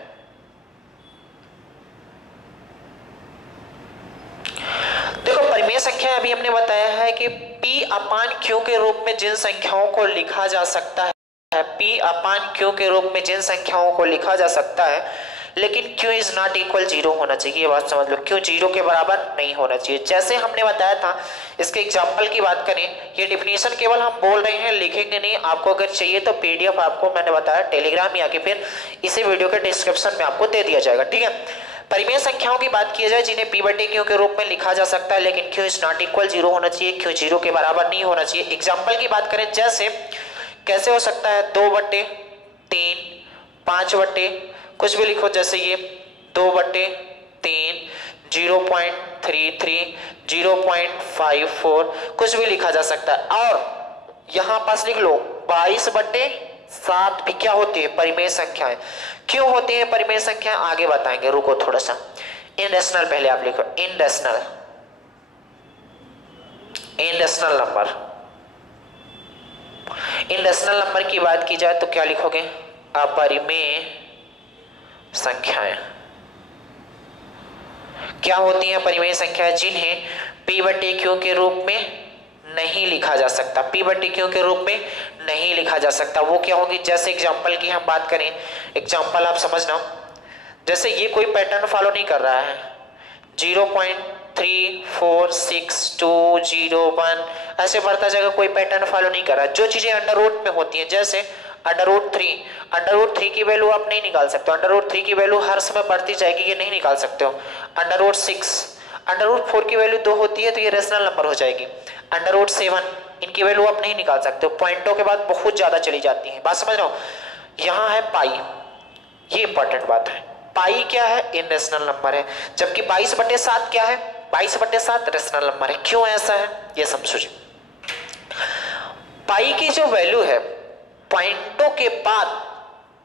देखो परिमेय संख्या अभी हमने बताया है कि P अपान Q के रूप में जिन संख्याओं को लिखा जा सकता है, P अपान Q के रूप में जिन संख्याओं को लिखा जा सकता है, लेकिन Q इज नॉट इक्वल 0 होना चाहिए। ये बात समझ लो, Q 0 के बराबर नहीं होना चाहिए। जैसे हमने बताया था, इसके एग्जाम्पल की बात करें, ये डिफिनीशन केवल हम बोल रहे हैं, लिखेंगे नहीं। आपको अगर चाहिए तो PDF आपको मैंने बताया टेलीग्राम या फिर इसी वीडियो के डिस्क्रिप्शन में आपको दे दिया जाएगा, ठीक है। परिमेय संख्याओं की बात की जाए जिन्हें P बटे Q के रूप में लिखा जा सकता है, लेकिन Q इज नॉट इक्वल 0 होना चाहिए, Q 0 के बराबर नहीं होना चाहिए। एग्जाम्पल की बात करें, जैसे कैसे हो सकता है 2 बटे 3, 5 बटे कुछ भी लिखो, जैसे ये 2 बटे 3, 0.33, 0.54 कुछ भी लिखा जा सकता है। और यहां पास लिख लो 22 बटे 7 भी क्या होती है, परिमेय संख्याएं। क्यों होती है परिमेय संख्याएं, आगे बताएंगे, रुको थोड़ा सा। इनरेशनल पहले आप लिखो, इनरेशनल नंबर। इनरेशनल नंबर की बात की जाए तो क्या लिखोगे, अपरिमेय संख्याएं। क्या होती हैं परिमेय संख्याएं, जिन्हें P बटे Q के रूप में नहीं लिखा जा सकता, P बटे Q के रूप में नहीं लिखा जा सकता। वो क्या होगी, जैसे एग्जांपल की हम बात करें, एग्जांपल आप समझना, जैसे ये कोई पैटर्न फॉलो नहीं कर रहा है, 0.346201 ऐसे बढ़ता जाएगा, कोई पैटर्न फॉलो नहीं कर रहा है। जो चीजें अंडर रूट में होती हैं, जैसे अंडर रूट थ्री की वैल्यू आप नहीं निकाल सकते हो, अंडर रूट 3 की वैल्यू हर समय बढ़ती जाएगी, ये नहीं निकाल सकते हो। अंडर रूट 4 की वैल्यू 2 होती है तो ये रेशनल नंबर हो जाएगी। अंडर रूट 7 इनकी वैल्यू आप नहीं निकाल सकते हो, पॉइंटों के बाद बहुत ज्यादा चली जाती है। बात समझ रहे हो, यहाँ है पाई, ये इंपॉर्टेंट बात है। पाई क्या है, इनरेशनल नंबर है, जबकि 22 बटे 7 क्या है, 22 बटे 7 रेशनल नंबर है। क्यों ऐसा है ये समझो। पाई की जो वैल्यू है पॉइंटों के बाद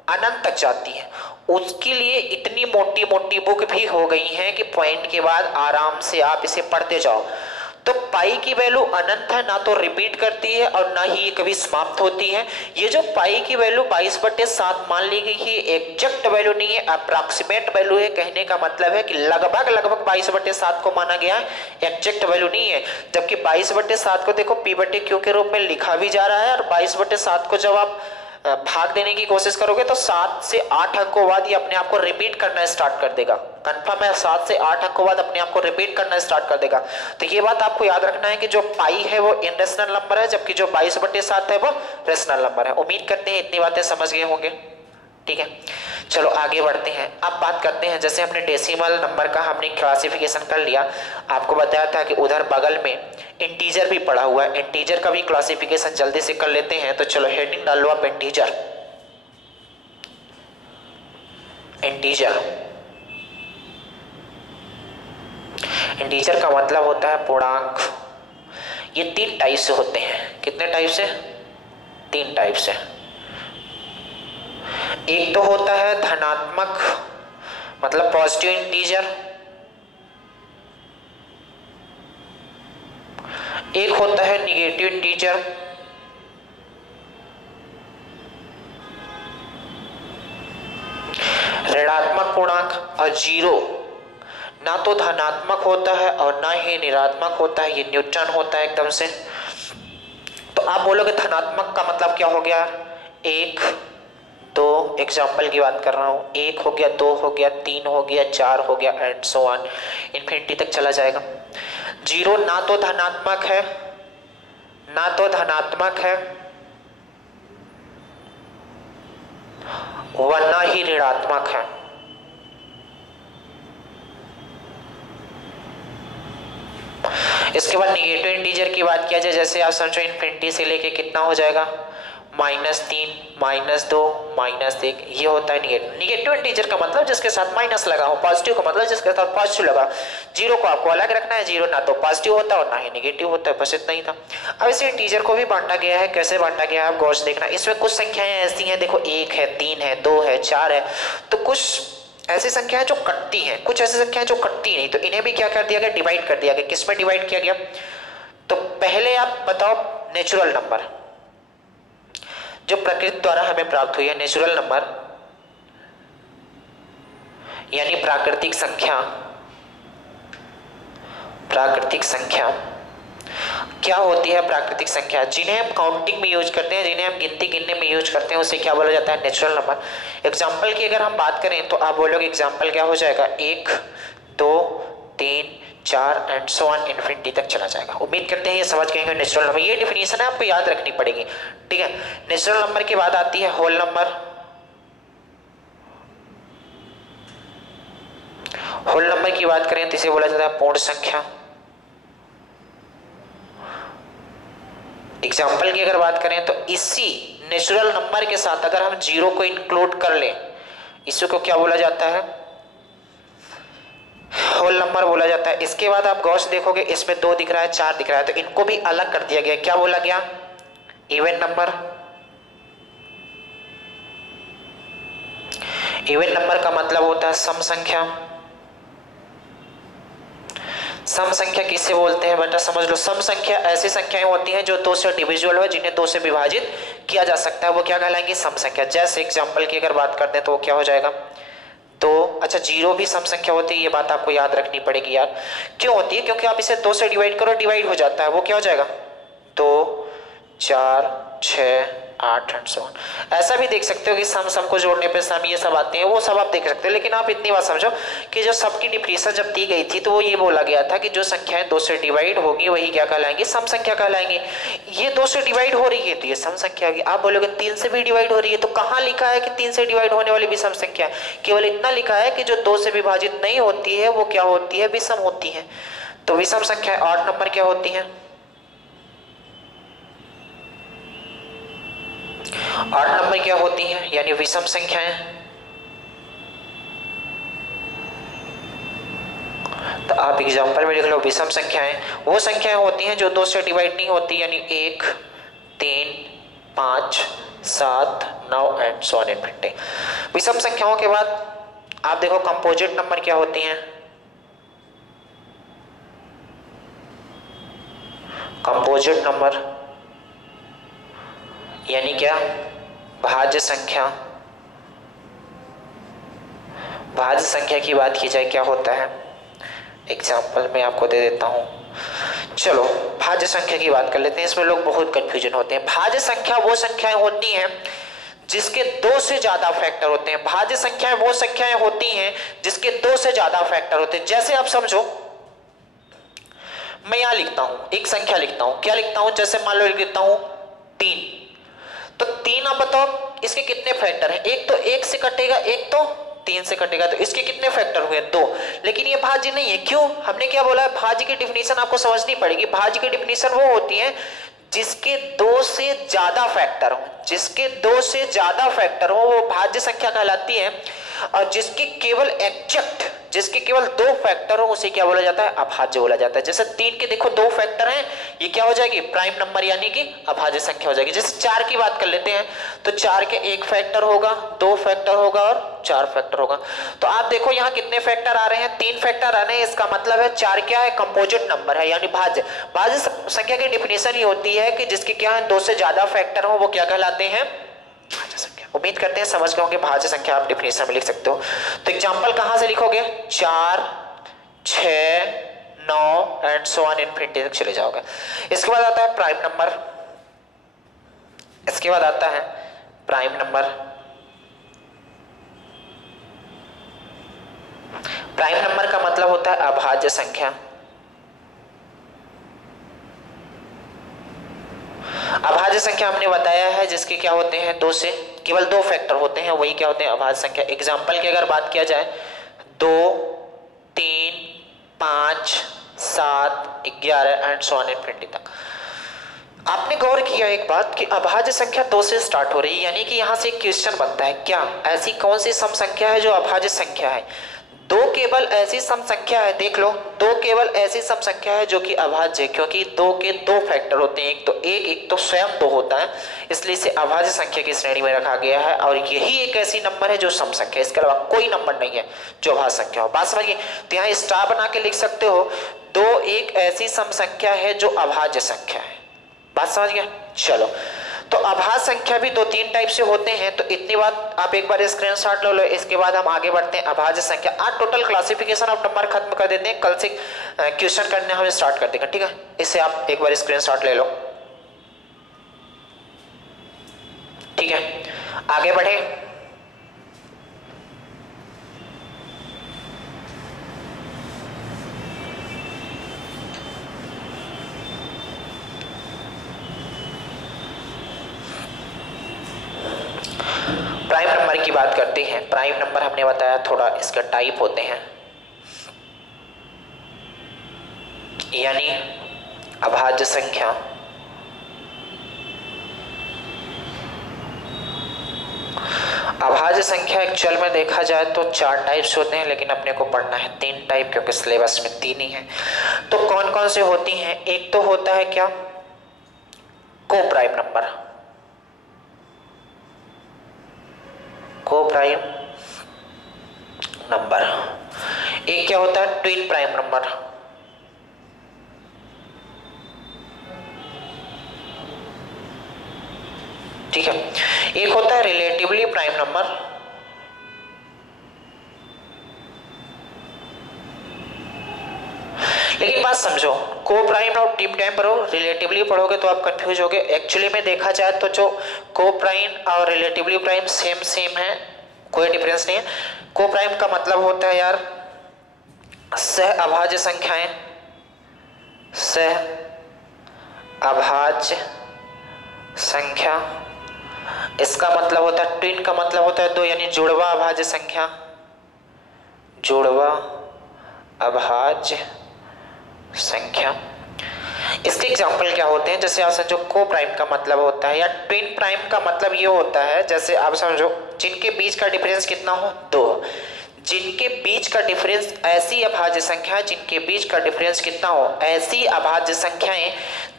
अनंत तक जाती है, उसके लिए इतनी मोटी मोटी बुक भी हो गई हैं कि पॉइंट के बाद आराम से आप इसे पढ़ते जाओ। तो पाई की वैल्यू अनंत है, ना तो रिपीट करती है और ना ही ये कभी समाप्त होती है। ये जो पाई की वैल्यू 22 बटे 7 मान ली गई है, एग्जैक्ट वैल्यू नहीं है, अप्रॉक्सीमेट वैल्यू है। कहने का मतलब है कि लगभग 22 बटे 7 को माना गया है, एग्जैक्ट वैल्यू नहीं है। जबकि 22 बटे 7 को देखो P बटे Q के रूप में लिखा भी जा रहा है, और 22 बटे 7 को जब आप भाग देने की कोशिश करोगे तो 7 से 8 अंकों बाद ये अपने आप को रिपीट करना स्टार्ट कर देगा। कंफर्म है, 7 से 8 अंकों बाद अपने आप को रिपीट करना स्टार्ट कर देगा। तो ये बात आपको याद रखना है कि जो पाई है वो इनरेशनल नंबर है, जबकि जो 22 बटे 7 है वो रेशनल नंबर है। उम्मीद करते हैं इतनी बातें समझ गए होंगे, ठीक है। चलो आगे बढ़ते हैं। अब बात करते हैं, जैसे हमने डेसिमल नंबर का हमने क्लासिफिकेशन कर लिया, आपको बताया था कि उधर बगल में इंटीजर भी पड़ा हुआ है, इंटीजर का भी क्लासिफिकेशन जल्दी से कर लेते हैं। तो चलो हेडिंग डाल लो आप, इंटीजर। इंटीजर का मतलब होता है पूर्णांक। ये 3 टाइप से होते हैं। कितने टाइप से, 3 टाइप से। एक तो होता है धनात्मक मतलब पॉजिटिव इंटीजर, एक होता है निगेटिव इंटीजर, ऋणात्मक पूर्णांक। और जीरो ना तो धनात्मक होता है और ना ही ऋणात्मक होता है, ये न्यूट्रल होता है एकदम से। तो आप बोलोगे धनात्मक का मतलब क्या हो गया, 1 2, एग्जाम्पल की बात कर रहा हूं, 1 हो गया, 2 हो गया, 3 हो गया, 4 हो गया, एंड सो ऑन, इन्फिनिटी तक चला जाएगा। जीरो ना तो धनात्मक है, वरना ही ऋणात्मक है। इसके बाद निगेटिव इंटीजर की बात किया जाए, जैसे आप समझो इन्फिनिटी से लेके कितना हो जाएगा -3, -2, -1, ये होता है निगेटिव। निगेटिव इंटीजर का मतलब जिसके साथ माइनस लगा हो, पॉजिटिव का मतलब जिसके साथ पॉजिटिव लगा। जीरो को आपको अलग रखना है, जीरो ना तो पॉजिटिव होता है और ना ही निगेटिव होता है, बस इतना ही था। अब इस इंटीजर को भी बांटा गया है, कैसे बांटा गया है आप गौर से देखना। इसमें कुछ संख्याएं ऐसी हैं, देखो 1 है, 3 है, 2 है, 4 है, तो कुछ ऐसी संख्याएं जो कटती हैं, कुछ ऐसी संख्याएं जो कटती नहीं, तो इन्हें भी क्या कर दिया गया, डिवाइड कर दिया गया। किस में डिवाइड किया गया, तो पहले आप बताओ नेचुरल नंबर जो प्रकृति द्वारा हमें प्राप्त हुई है, नेचुरल नंबर यानी प्राकृतिक संख्या। प्राकृतिक संख्या क्या होती है, प्राकृतिक संख्या जिन्हें हम काउंटिंग में यूज करते हैं, जिन्हें हम गिनती गिनने में यूज करते हैं, उसे क्या बोला जाता है, नेचुरल नंबर। एग्जाम्पल की अगर हम बात करें तो आप बोलोगे एग्जाम्पल क्या हो जाएगा, 1, 2, 3, 4 एंड सो ऑन इन्फिनिटी तक चला जाएगा। उम्मीद करते हैं ये समझ गए नेचुरल नंबर। ये डिफिनीशन है, आपको याद रखनी पड़ेगी, ठीक है। नेचुरल नंबर के बाद आती है होल नंबर। होल नंबर की बात करें तो इसे बोला जाता है पूर्ण संख्या। एग्जाम्पल की अगर बात करें तो इसी नेचुरल नंबर के साथ अगर हम जीरो को इंक्लूड कर लें, इसी को क्या बोला जाता है, होल नंबर बोला जाता है। इसके बाद आप गौर से देखोगे इसमें 2 दिख रहा है, 4 दिख रहा है, तो इनको भी अलग कर दिया गया, क्या बोला गया, इवन नंबर। इवन नंबर का मतलब होता है सम संख्या। सम संख्या किससे बोलते हैं बेटा, समझ लो। सम संख्या ऐसी संख्याएं होती हैं जो 2 से डिविजिबल हो, जिन्हें 2 से विभाजित किया जा सकता है, वो क्या कहलाएंगी, सम संख्या। जैसे एग्जांपल की अगर बात करते हैं तो वो क्या हो जाएगा, तो अच्छा जीरो भी सम संख्या होती है, ये बात आपको याद रखनी पड़ेगी यार। क्यों होती है, क्योंकि आप इसे 2 से डिवाइड करो, डिवाइड हो जाता है, वो क्या हो जाएगा, 2, 4, 6, 8 एंड सो ऑन। ऐसा भी देख सकते हो कि सम को जोड़ने पे सम ये सब आते हैं, वो सब आप देख सकते हो। लेकिन आप इतनी बात समझो कि जो सब की डिफिनीशन जब दी गई थी तो वो ये बोला गया था कि जो संख्याएं 2 से डिवाइड होगी वही क्या कहलाएंगी, सम संख्या कहलाएंगी। ये 2 से डिवाइड हो रही है तो ये सम संख्या होगी। आप बोलोगे 3 से भी डिवाइड हो रही है, तो कहाँ लिखा है कि 3 से डिवाइड होने वाली भी सम संख्या, केवल इतना लिखा है कि जो 2 से विभाजित नहीं होती है वो क्या होती है, विषम होती है। तो विषम संख्या 8 नंबर क्या होती है, 8 नंबर क्या होती है, यानी विषम संख्याएं। तो आप एग्जांपल में लिख लो, विषम संख्याएं वो संख्याएं होती हैं जो 2 से डिवाइड नहीं होती, यानी 1, 3, 5, 7, 9 एंड सो ऑन इन्फिनिटी। विषम संख्याओं के बाद आप देखो कंपोजिट नंबर क्या होती हैं। कंपोजिट नंबर यानी क्या, भाज्य संख्या। भाज्य संख्या की बात की जाए क्या होता है, एग्जाम्पल मैं आपको दे देता हूं। चलो भाज्य संख्या की बात कर लेते हैं, इसमें लोग बहुत कंफ्यूजन होते हैं। भाज्य संख्या वो संख्याएं होती हैं जिसके 2 से ज्यादा फैक्टर होते हैं। भाज्य संख्याएं वो संख्याएं होती हैं जिसके 2 से ज्यादा फैक्टर होते हैं। जैसे आप समझो, मैं यहां लिखता हूं एक संख्या लिखता हूं, क्या लिखता हूं, जैसे मान लो लिखता हूं 3, तो 3 आप बताओ इसके कितने फैक्टर हैं, एक तो 1 से कटेगा, एक तो 3 से कटेगा, तो इसके कितने फैक्टर हुए, 2। लेकिन ये भाज्य नहीं है, क्यों, हमने क्या बोला है, भाज्य की डिफिनीशन आपको समझनी पड़ेगी। भाज्य की डिफिनीशन वो होती है जिसके 2 से ज्यादा फैक्टर हो, जिसके 2 से ज्यादा फैक्टर हो वो भाज्य संख्या कहलाती है। और जिसकी केवल एग्जैक्ट, जिसके केवल 2 फैक्टर हो उसे क्या बोला जाता है, अभाज्य बोला जाता है। जैसे 3 के देखो 2 फैक्टर हैं, ये क्या हो जाएगी, प्राइम नंबर यानी कि अभाज्य संख्या हो जाएगी। जैसे 4 की बात कर लेते हैं, तो 4 के 1 फैक्टर होगा, 2 फैक्टर होगा और 4 फैक्टर होगा। तो आप देखो यहाँ कितने फैक्टर आ रहे हैं, 3 फैक्टर आ रहे हैं, इसका मतलब है 4 क्या है, कंपोजिट नंबर है यानी भाज्य। भाज्य संख्या की डिफिनेशन ये होती है कि जिसके क्या है 2 से ज्यादा फैक्टर हो वो क्या कहलाते हैं, भाज्य संख्या। उम्मीद करते हैं समझ गए होंगे, भाज्य संख्या आप डिफिनेशन में लिख सकते हो। तो एग्जांपल कहां से लिखोगे, 4, 6, 9 एंड सो ऑन इन्फिनिटी तक चले जाओगे। इसके बाद आता है प्राइम नंबर। इसके बाद आता है प्राइम नंबर। प्राइम नंबर का मतलब होता है अभाज्य संख्या। अभाज्य संख्या हमने बताया है जिसके क्या होते हैं, 2 से केवल 2 फैक्टर होते हैं, वही क्या होते हैं, अभाज्य संख्या। एग्जाम्पल की अगर बात किया जाए, 2, 3, 5, 7, 11 एंड सो ऑन इन्फिनिटी तक। आपने गौर किया एक बात कि अभाज्य संख्या 2 से स्टार्ट हो रही है, यानी कि यहां से एक क्वेश्चन बनता है, क्या ऐसी कौन सी सम संख्या है जो अभाज्य संख्या है? 2 केवल ऐसी सम संख्या है, देख लो, 2 केवल ऐसी सम संख्या है जो कि अभाज्य है, क्योंकि 2 के 2 फैक्टर होते हैं, एक तो एक तो स्वयं 2 होता है, इसलिए इसे अभाज्य संख्या की श्रेणी में रखा गया है। और यही एक ऐसी नंबर है जो सम संख्या, इसके अलावा कोई नंबर नहीं है जो अभाज्य संख्या हो। बात समझिए, तो यहाँ स्टार बना के लिख सकते हो, 2 एक ऐसी सम संख्या है जो अभाज्य संख्या है। बात समझ गया? चलो, तो अभाज्य संख्या भी 2-3 टाइप से होते हैं, तो इतनी बात आप एक बार स्क्रीनशॉट ले लो। इसके बाद हम आगे बढ़ते हैं अभाज्य संख्या। आज टोटल क्लासिफिकेशन ऑफ नंबर खत्म कर देते हैं, कल से क्वेश्चन करने हम स्टार्ट कर देंगे, ठीक है? इसे आप एक बार स्क्रीनशॉट ले लो, ठीक है? आगे बढ़े। प्राइम नंबर की बात करते हैं। प्राइम नंबर हमने बताया थोड़ा इसका टाइप होते हैं, यानी अभाज्य संख्या, अभाज्य संख्या एक्चुअल में देखा जाए तो 4 टाइप्स होते हैं, लेकिन अपने को पढ़ना है 3 टाइप, क्योंकि सिलेबस में 3 ही है। तो कौन कौन से होती हैं? एक तो होता है क्या, को प्राइम नंबर, को प्राइम नंबर। एक क्या होता है, ट्विन प्राइम नंबर, ठीक है? एक होता है रिलेटिवली प्राइम नंबर, लेकिन बात समझो, को प्राइम और टिम टाइम पढ़ो, रिलेटिवली पढ़ोगे तो आप कंफ्यूज होगे। एक्चुअली में देखा जाए तो जो को प्राइम और रिलेटिवली प्राइम सेम है, कोई डिफरेंस नहीं है। को प्राइम का मतलब होता है यार सह अभाज्य संख्याएं, सह अभाज्य संख्या। इसका मतलब होता है, ट्विन का मतलब होता है 2, यानी जुड़वा अभाज्य संख्या, जुड़वा अभाज्य संख्या। इसके एग्जाम्पल क्या होते हैं? जैसे आप समझो, को प्राइम का मतलब होता है, या ट्विन प्राइम का मतलब ये होता है, जैसे आप समझो जिनके बीच का डिफरेंस कितना हो, 2, जिनके बीच का डिफरेंस, ऐसी अभाज्य संख्या जिनके बीच का डिफरेंस कितना हो, ऐसी अभाज्य संख्याएं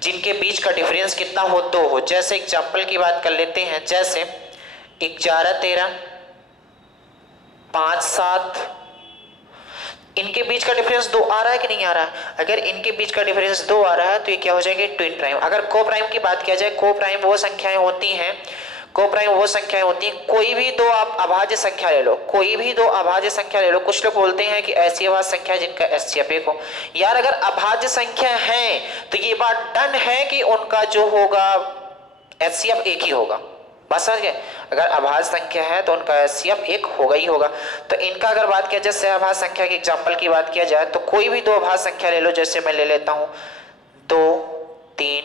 जिनके बीच का डिफरेंस कितना हो, 2 हो। जैसे एग्जाम्पल की बात कर लेते हैं, जैसे 11, 13, 5, 7, इनके बीच का डिफरेंस 2 आ रहा है कि नहीं आ रहा है? अगर इनके बीच का डिफरेंस 2 आ रहा है तो ये क्या हो जाएंगे, ट्विन प्राइम। अगर को प्राइम की बात किया जाए, को प्राइम वो संख्याएं होती हैं, को प्राइम वो संख्याएं होती हैं, कोई भी 2 आप अभाज्य संख्या ले लो, कोई भी 2 अभाज्य संख्या ले लो। कुछ लोग बोलते हैं कि ऐसी अभाज्य संख्या जिनका एचसीएफ 1 हो। यार अगर अभाज्य संख्या है तो ये बात डन है कि उनका जो होगा एचसीएफ 1 ही होगा। बस समझ गए? अगर अभाज्य संख्या है तो उनका एचसीएफ 1 होगा ही होगा। तो इनका अगर बात किया जाए, जैसे अभाज्य संख्या के एग्जाम्पल की बात किया जाए, तो कोई भी 2 अभाज्य संख्या ले लो, जैसे मैं ले लेता हूं 2, 3,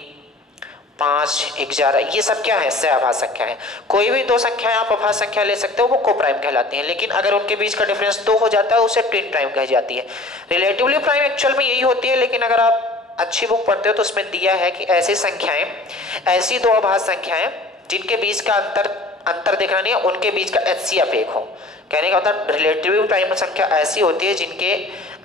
5, 11, ये सब क्या है, सहअभाज्य संख्या है। कोई भी 2 संख्याएं आप अभाज्य संख्या ले सकते हो, वो को प्राइम कहलाती हैं। लेकिन अगर उनके बीच का डिफरेंस 2 हो जाता है, उसे ट्विन प्राइम कही जाती है। रिलेटिवली प्राइम एक्चुअल में यही होती है, लेकिन अगर आप अच्छी बुक पढ़ते हो तो उसमें दिया है कि ऐसी संख्याएं, ऐसी 2 अभाज्य संख्याएं जिनके बीच का अंतर देखना नहीं है, उनके बीच का एचसीएफ 1 हो। कहने का मतलब रिलेटिव प्राइम संख्या ऐसी होती है जिनके,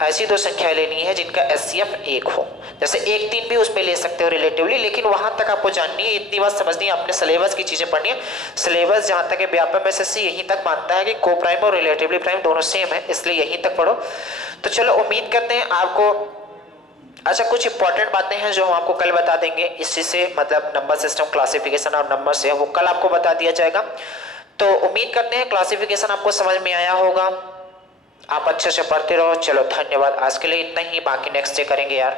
ऐसी 2 संख्याएं लेनी है जिनका एचसीएफ 1 हो। जैसे 1, 3 भी उसमें ले सकते हो रिलेटिवली, लेकिन वहां तक आपको जाननी है, इतनी बात समझनी है, आपने सिलेबस की चीजें पढ़नी है। सिलेबस जहां तक है व्यापक एसएससी यहीं तक मानता है कि को प्राइम और रिलेटिवली प्राइम दोनों सेम है, इसलिए यहीं तक पढ़ो। तो चलो, उम्मीद करते हैं आपको, अच्छा कुछ इंपॉर्टेंट बातें हैं जो हम आपको कल बता देंगे, इसी से मतलब नंबर सिस्टम क्लासिफिकेशन और नंबर से वो कल आपको बता दिया जाएगा। तो उम्मीद करते हैं क्लासिफिकेशन आपको समझ में आया होगा, आप अच्छे से पढ़ते रहो। चलो धन्यवाद, आज के लिए इतना ही, बाकी नेक्स्ट डे करेंगे यार।